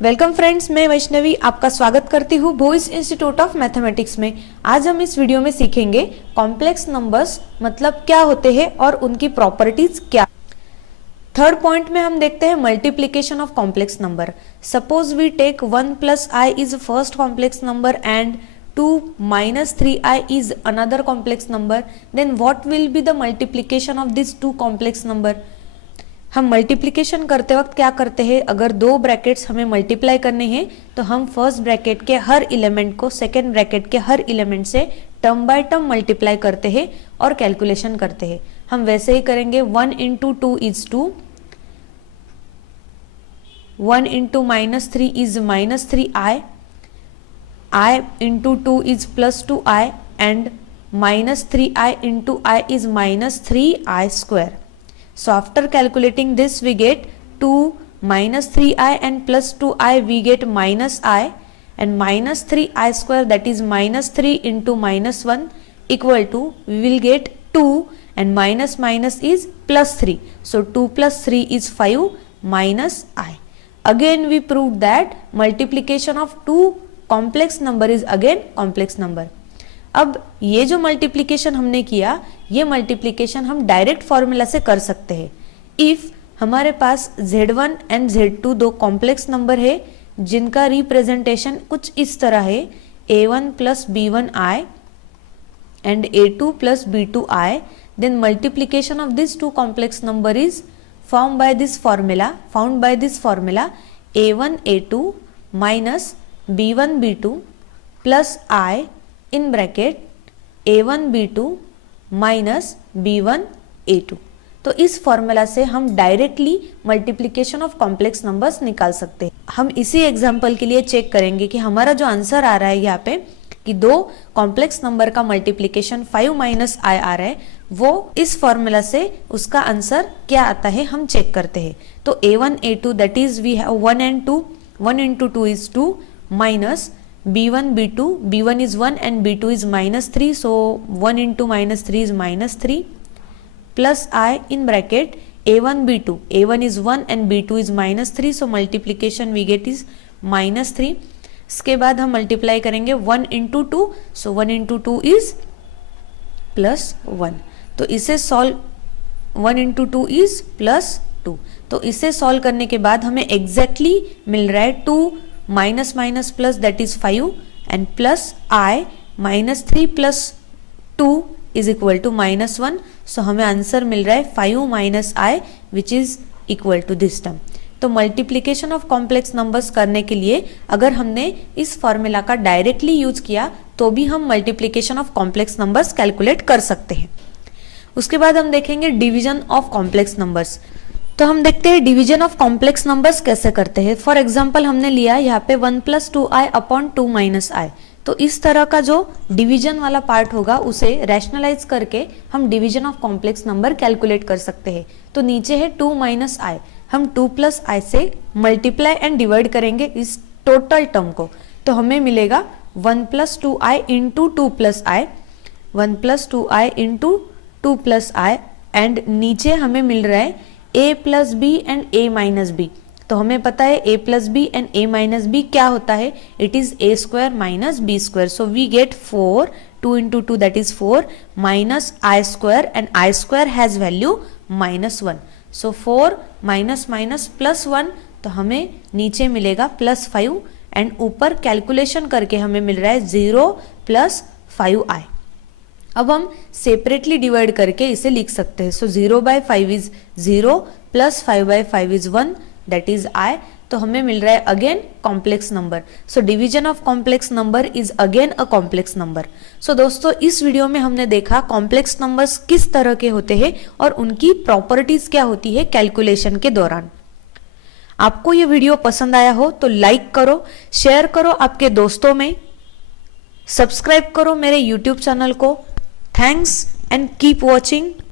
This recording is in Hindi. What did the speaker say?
वेलकम फ्रेंड्स, मैं वैष्णवी आपका स्वागत करती हूँ बोइस इंस्टीट्यूट ऑफ मैथमेटिक्स में। आज हम इस वीडियो में सीखेंगे कॉम्प्लेक्स नंबर्स मतलब क्या होते हैं और उनकी प्रॉपर्टीज क्या। थर्ड पॉइंट में हम देखते हैं multiplication of complex number. Suppose we take 1 plus i is first complex number and 2 minus 3i is another complex number, then what will be the multiplication of these two complex number? हम मल्टीप्लिकेशन करते वक्त क्या करते हैं, अगर दो ब्रैकेट्स हमें मल्टीप्लाई करने हैं तो हम फर्स्ट ब्रैकेट के हर एलिमेंट को सेकेंड ब्रैकेट के हर एलिमेंट से टर्म बाय टर्म मल्टीप्लाई करते हैं और कैलकुलेशन करते हैं। हम वैसे ही करेंगे 1 into 2 is 2, 1 into minus 3 is minus 3i, I into 2 is plus 2i and minus 3i into I is minus 3i square. So after calculating this we get 2 minus 3i and plus 2i we get minus I and minus 3i square, that is minus 3 into minus 1 equal to, we will get 2 and minus minus is plus 3. So 2 plus 3 is 5 minus I. Again we proved that multiplication of two complex number is again complex number. अब ये जो मल्टीप्लिकेशन हमने किया, ये मल्टीप्लिकेशन हम डायरेक्ट फॉर्मूला से कर सकते हैं। इफ हमारे पास Z1 एंड Z2 दो कॉम्प्लेक्स नंबर है जिनका रिप्रेजेंटेशन कुछ इस तरह है, A1 plus B1i and A2 plus B2i, then multiplication of this two complex number is found by this formula A1 A2 minus B1 B2 plus I in bracket A1 B2 minus B1 A2। तो इस फॉर्मूला से हम directly multiplication of complex numbers निकाल सकते हैं। हम इसी एग्जांपल के लिए चेक करेंगे कि हमारा जो आंसर आ रहा है यहाँ पे कि दो कॉम्प्लेक्स नंबर का मल्टीप्लिकेशन 5 माइनस I आ रहा है, वो इस फॉर्मूला से उसका आंसर क्या आता है हम चेक करते हैं। तो A1 A2 that is we have 1 and 2, 1 into 2 is 2 minus B1 B2, B1 is 1 and B2 is minus 3, so 1 into minus 3 is minus 3 plus I in bracket A1 B2, A1 is 1 and B2 is minus 3, so multiplication we get is minus 3। इसके बाद हम मल्टीप्लाई करेंगे 1 into 2, so 1 into 2 is plus 1। तो इसे सॉल्व 1 into 2 is plus 2, तो इसे सॉल्व करने के बाद हमें एग्जैक्टली मिल रहा है 2 minus minus plus that is 5 and plus I minus 3 plus 2 is equal to minus 1। So हमें आंसर मिल रहा है 5 minus I which is equal to this term. तो मल्टीप्लिकेशन ऑफ कॉम्प्लेक्स नंबर्स करने के लिए अगर हमने इस फॉर्मूला का डायरेक्टली यूज किया तो भी हम multiplication of complex numbers calculate कर सकते हैं। उसके बाद हम देखेंगे डिवीजन ऑफ कॉम्प्लेक्स नंबर्स। तो हम देखते हैं डिवीजन ऑफ कॉम्प्लेक्स नंबर्स कैसे करते हैं। फॉर एग्जांपल हमने लिया यहाँ पे 1 plus 2i upon 2 minus i, तो इस तरह का जो डिवीजन वाला पार्ट होगा उसे रैशनलाइज करके हम division of complex number calculate कर सकते हैं। तो नीचे है 2 माइनस i, हम 2 प्लस i से मल्टीप्लाई एंड डिवाइड करेंगे इस टोटल टर्म को, तो हमें मिलेगा 1 plus 2i into 2 plus i, 1 plus 2i into 2 plus i and नीचे हमें मिल रहा है a plus b and a minus b. तो हमें पता है a plus b and a minus b क्या होता है, it is a square minus b square. So we get 4, 2 into 2 that is 4 minus I square and I square has value minus 1। So 4 minus minus plus 1, तो हमें नीचे मिलेगा प्लस 5 एंड ऊपर कैलकुलेशन करके हमें मिल रहा है 0 प्लस 5i। अब हम सेपरेटली डिवाइड करके इसे लिख सकते हैं। So 0 by 5 is 0 plus 5 by 5 is 1 that is I। तो हमें मिल रहा है again complex number. So division of complex number is again a complex number. So दोस्तों, इस वीडियो में हमने देखा कॉम्प्लेक्स नंबर्स किस तरह के होते हैं और उनकी प्रॉपर्टीज क्या होती है कैलकुलेशन के दौरान। आपको ये वीडियो पसंद आया हो तो लाइक करो, शेयर करो आपके दोस्तों में, सब्सक्राइब करो मेरे यूट्यूब चैनल को। Thanks and keep watching.